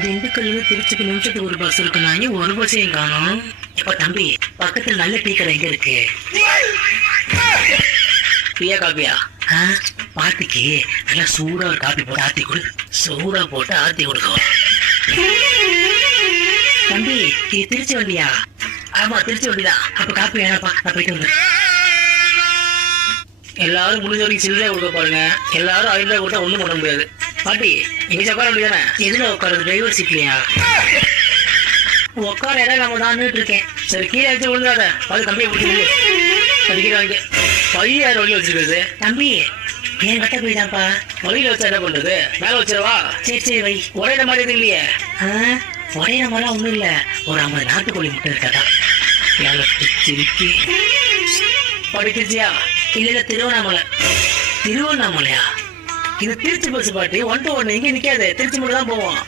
திண்டுக்கல் திருச்சிக்கு நிமிஷத்துக்கு ஒரு பஸ் இருக்கு. நான் இங்க ஒரு பஸ்ஸையும் காணும். இப்ப தம்பி, பக்கத்துல நல்ல டீ கடை எங்க இருக்கு? டீயா காப்பியா? பாட்டிக்கு நல்லா சூடா ஒரு காப்பி போட்டு ஆத்தி கொடு. சூடா போட்டு ஆத்தி கொடுக்கும். தம்பி, இது திருச்சி வண்டியா? ஆமா, திருச்சி வண்டிதான். அப்ப காப்பி வேணாப்பா, நான் போயிட்டு வந்து. எல்லாரும் முடிஞ்ச வரைக்கும் சில்லறை கொடுக்க பாருங்க. எல்லாரும் 5 ரூபாய் கொடுத்தா ஒண்ணும் பண்ண முடியாது. பாட்டி, எங்க உட்கார முடியாதானே? எதுல உட்காருது? டிரைவர் சீட்லையா? உட்கார இடம் நம்ம தான் இருக்கேன். சரி, கீழே வச்சு விழுந்தாத. அது தம்பியை பிடிச்சி படிக்கிறாங்க. பையார் வழி வச்சிருக்குது. தம்பி, என் கட்ட போய்தான்ப்பா. வழியில வச்சா என்ன பண்றது? மேல வச்சிருவா. சரி சரி வை. உரையிற மாதிரி எதுவும் இல்லையே? உரையிற மாதிரிலாம் ஒண்ணும் இல்ல. ஒரு 50 நாட்டுக்கோழி முட்டை இருக்காதா? திருச்சி படிச்சியா? இல்ல இல்ல, திருவண்ணாமலை. திருவண்ணாமலையா? இது திருச்சி பஸ் பாட்டி. 1 to 1 இங்க நிக்காது. திருச்சி மட்டும் தான் போவோம்.